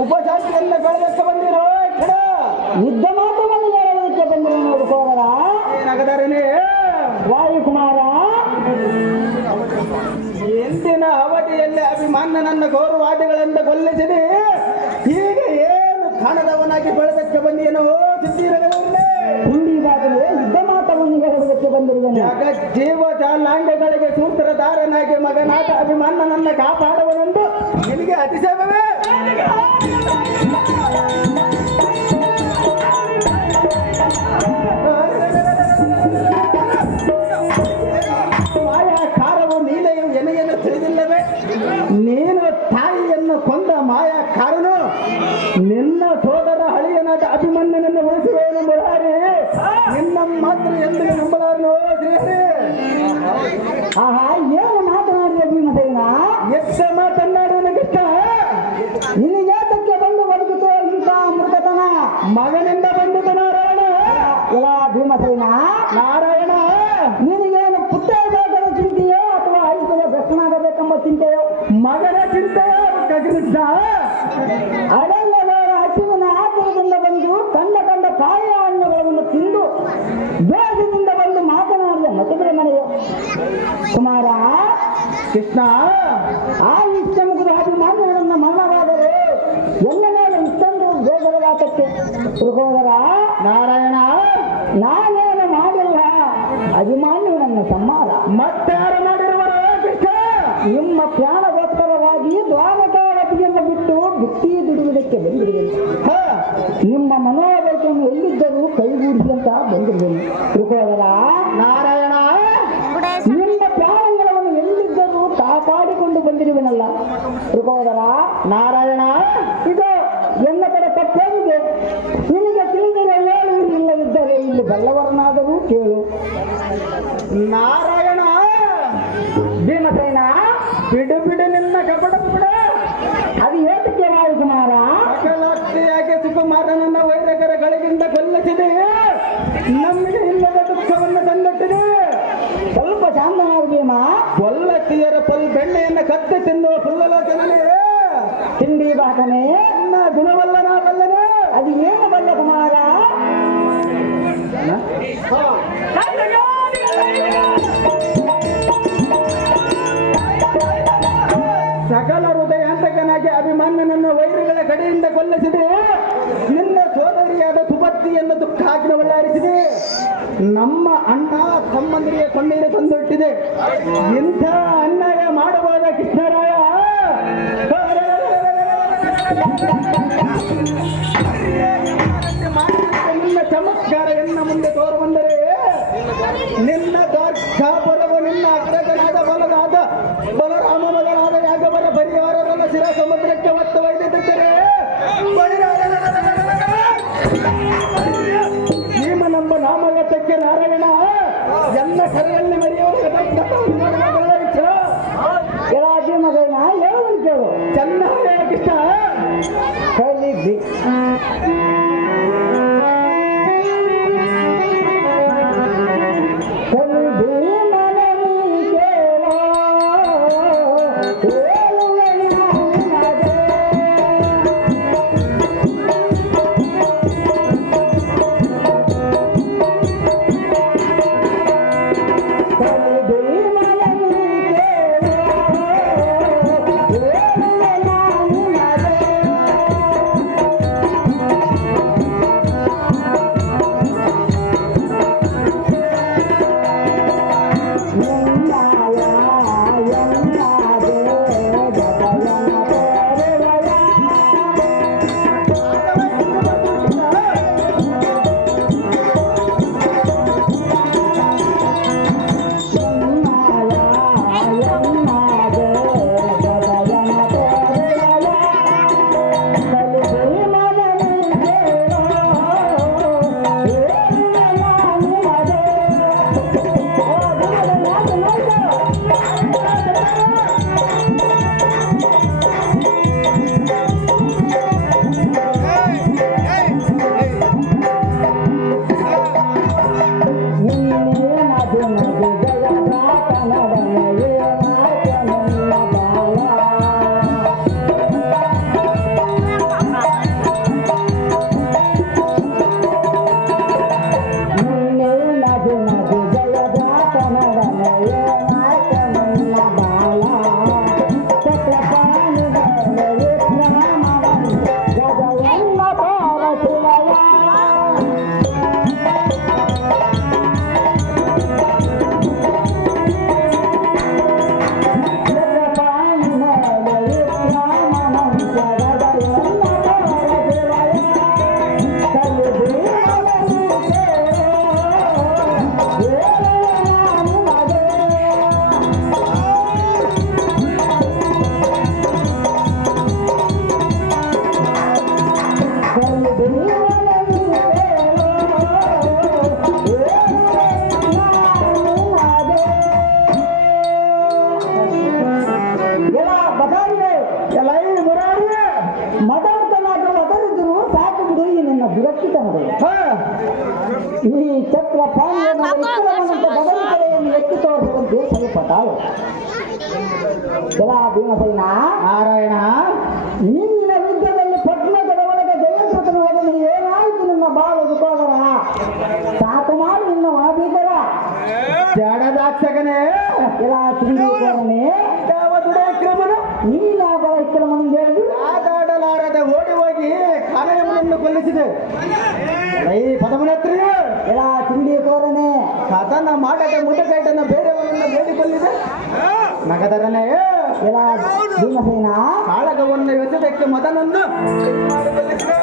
ಉಪಶಾಂತಿಯನ್ನ ಕಳೆದಕ್ಕೆ ಬಂದಿರೋ ಯುದ್ಧ ಮಾತವನ್ನು ಹೇಳೋದಕ್ಕೆ ಬಂದಿರೋ ನೋಡ್ಕೋರ ಏನಾಗದಾರೇನೆ ವಾಯುಕುಮಾರ. ಎಂದಿನ ಅವಧಿಯಲ್ಲಿ ಅಭಿಮಾನನನ್ನ ಗೌರವಾದಿಗಳಿಂದ ಕೊಲ್ಲಿಸಿದೆ. ಈಗ ಏನು ಕಾಣದವನಾಗಿ ಬೆಳೆದಕ್ಕೆ ಬಂದೇನೋ ಸಿದ್ಧಿರಗಳೇ ಹಿಂದಿಗಾಗಲೇ ಯುದ್ಧ ಮಾತವನ್ನು ಹೇಳುವುದಕ್ಕೆ ಬಂದಿರುವನು. ಜೀವ ಜಾಲಾಂಗಗಳಿಗೆ ಸೂತ್ರಧಾರನಾಗಿ ಮಗನಾಟ ಅಭಿಮಾನನನ್ನ ಕಾಪಾಡುವನೆಂದು ನಿನಗೆ ಅತಿಶಯವೇ? ಮಾಯಾಕಾರವು ನೀನೆಯು ಎನೆಯನ್ನು ತಿಳಿದಿಲ್ಲವೇ? ನೀನು ತಾಯಿಯನ್ನು ಕೊಂದ ಮಾಯಾಕಾರನು ನಿನ್ನ ಸೋದರ ಹಳಿಯನಾದ ಅಭಿಮನ್ಯನನ್ನು ಉಳಿಸುವೇನು ಮುರಾರಿ? ನಿನ್ನ ಮಾತ್ರ ಎಂದಿಗೆ ನಂಬಲಾರನು ಶ್ರೀಹರಿ. ಆಹಾ, ಏನು ಮಾತನಾಡಿದ ಭೀಮಸೇನ? ಎಷ್ಟ ಮಾತನಾಡುವನಿಗಿಷ್ಟ? ನಿನಗೇತಕ್ಕೆ ಬಂದು ಬದುಕುತ್ತೋ ಇಂಥ ಮೃಗತನ? ಮಗನಿಂದ ಬಂದಿದ್ದ ನಾರಾಯಣ. ಇಲ್ಲ ಭೀಮಸೇನ, ನಾರಾಯಣ ನಿನಗೇನು ಪುತ್ರ ಬೇಕಾದ ಚಿಂತೆಯೋ ಅಥವಾ ಐಕ್ಯದ ಭ್ರಷ್ಟನಾಗಬೇಕೆಂಬ ಚಿಂತೆಯೋ? ಮಗನ ಚಿಂತೆಯೋ ಕೃಷ್ಣ? ಅದೆಲ್ಲ ಹಸುವಿನ ಆತುರದಿಂದ ಬಂದು ಕಂಡ ಕಾಯ ಹಣ್ಣುಗಳನ್ನು ತಿಂದು ಬೇಸದಿಂದ ಬಂದು ಮಾತನಾಡಿದ ಮತಗಳ ಮನೆಯೋ ಕುಮಾರ ಕೃಷ್ಣ. ಆ ಇಷ್ಟಮುಖದ ಅಭಿಮಾನಿಗಳನ್ನ ಮರಣವಾದರೆ ಎಲ್ಲ ಮೇಲೆ ಇಷ್ಟೊಂದು ಬೇಸರವಾತಕ್ಕೆ ತಿಳ್ಕೋದರ ನಾರಾಯಣ, ನಾನೇನು ಮಾಡಿಲ್ಲ, ಅಭಿಮಾನಿಗಳನ್ನ ಸಂಹಾರ ಮತ್ತಾರು ಮಾಡಿರುವರು ಕೃಷ್ಣ? ನಿಮ್ಮ ಪ್ರಾಣಗೋಸ್ಕರವಾಗಿ ದ್ವಾರಕಾವತಿಯನ್ನು ಬಿಟ್ಟು ಬಿಟ್ಟಿ ದುಡಿಯುವುದಕ್ಕೆ ಬಂದಿರುವೆನು. ನಿಮ್ಮ ಮನೋಭಾವವನ್ನು ಎಲ್ಲಿದ್ದರೂ ಕೈಗೂಡಿಸಿ ಅಂತ ಬಂದಿರುವೆನು ತಿಳ್ಕೋದರ ನಾರಾಯಣ, ನಿಮ್ಮ ಪ್ರಾಣಗಳನ್ನು ಎಲ್ಲಿದ್ದರೂ ಕಾಪಾಡಿಕೊಂಡು ಬಂದಿರುವೆನಲ್ಲ ತಿಳ್ಕೋದರ ನಾರಾಯಣ. ಇದು ಎಲ್ಲ ಕಡೆ ತಪ್ಪೇನಿದೆ ನಿನಗೆ ತಿಳಿದರೆ ಹೇಳು, ಇಲ್ಲದಿದ್ದರೆ ಇಲ್ಲಿ ಬಲ್ಲವರನ್ನಾದರೂ ಕೇಳು. ನಾರಾಯಣ, ಭೀಮಸೇನ, ಬಿಡು ಬಿಡು ನಿನ್ನ ಕಪಟ ಬಿಡ. ಅದು ಏತಕ್ಕೆ ವಾಯುಕುಮಾರ? ಅಕಲಾಕ್ಷಿಯಾಗಿ ಸುಕುಮಾರನನ್ನ ವೈರಕರ ಗಳಿಗಿಂದ ಕೊಲ್ಲಿಸಿದೆ. ನಮಗೆ ಇಲ್ಲದ ದುಃಖವನ್ನು ತಂದಿಟ್ಟಿದೆ. ಸ್ವಲ್ಪ ಶಾಂತನಾದ ಭೀಮ. ಕೊಲ್ಲಕ್ಕಿಯರ ಬೆಣ್ಣೆಯನ್ನು ಕತ್ತೆ ತಿನ್ನುವ ಫುಲ್ಲಲೋಚನೆ ತಿಂಡಿ ಬಾಕನೆ ನನ್ನ ಗುಣವಲ್ಲ ನಾ ಬಲ್ಲನೆ. ಅದು ಏನು ಬಲ್ಲ ಕುಮಾರ? ಸಕಲ ಹೃದಯಾಂತಕನಾಗಿ ಅಭಿಮಾನ್ಯನನ್ನು ವೈರಿಗಳ ಕಡೆಯಿಂದ ಕೊಲ್ಲಿಸಿದೆ. ನಿನ್ನ ಸೋದರಿಯಾದ ಸುಪತ್ತಿಯನ್ನು ದುಃಖಾಗ್ನವಲ್ಲಾರಿಸಿದೆ. ನಮ್ಮ ಅಣ್ಣ ತಮ್ಮಂದಿರಿಗೆ ಕಣ್ಣೀರು ತಂದಿಟ್ಟಿದೆ. ಇಂಥ ಅನ್ಯಾಯ ಮಾಡಬಹುದ ಕೃಷ್ಣರಾಯ? ನಿನ್ನ ಚಮತ್ಕಾರ ಎನ್ನ ಮುಂದೆ ತೋರು ಬಂದರೆ ನಿನ್ನ ದಾರ್ಢ್ಯಪರವು ನಿನ್ನ ಅಗ್ರಜನಾದ ಬಲದಾದ ಬಲರಾಮ ಬಲರಾದ ಯಾಗವರ ಪರಿವಾರರನ್ನು ಶಿರ ಸಮುದ್ರಕ್ಕೆ ಒತ್ತ ಒಯ್ದಿದ್ದರೆ ಭೀಮ ನಮ್ಮ ನಾಮಗತಕ್ಕೆ ನಾರಾಯಣ ಎಲ್ಲ ಕರೆಯಲ್ಲಿ ಮರೆಯುವ ಭೀಮಸೇನ, ಹೇಳುವುದು ಕೇಳು. ಚೆನ್ನಾಗಿ ಕೃಷ್ಣ. ಕಲಿಬಿ ಈ ಛತ್ರ ಪಾಂಡ್ಯನ ವಿಕ್ರಮನಂತ ಬದಲಿಕೆಯನ್ನು ಎತ್ತಿ ತೋರಿಸುವಂತೆ ಸ್ವಲ್ಪ ತಾಳು ಕೆಲ ಭೀಮಸೇನ ನಾರಾಯಣ ನಿನ್ನ ಯುದ್ಧದಲ್ಲಿ ಪದ್ಮಗಡ ಒಳಗೆ ಜಯದ್ರಥನ ಒಡನೆ ಏನಾಯಿತು ನಿಮ್ಮ ಬಾಳು ದುಕೋದರ ಸಾಕು ಮಾಡಿ ನಿನ್ನ ವಾದೀಕರ ಜಡದಾಕ್ಷಕನೇ ಕೆಲ ಸಿಂಧೂಕರನೇ ಯಾವ ದುಡಕ್ರಮನು ನೀನ ಬಲ ವಿಕ್ರಮನ ಹೇಳಿ ಆದಾಡಲಾರದೆ ಓಡಿ ಹೋಗಿ ಕಾನಯಮನನ್ನು ಕೊಲ್ಲಿಸಿದೆ ಈ ಪದಮನತ್ರಿ ಕೆಲ ಸಿಂಧೂಕರನೇ ಕಥನ ಮಾಡದ ಮುಟಕೈಟನ್ನ ಬೇರೆಯವರನ್ನ ಬೇಡಿ ಕೊಲ್ಲಿದೆ ನಗದರನೇ ಕೆಲ ಭೀಮಸೇನ ಕಾಳಗವನ್ನು ಎಸೆದಕ್ಕೆ ಮದನನ್ನು ಮಾಡಿ ಕೊಲ್ಲಿಸಿದೆ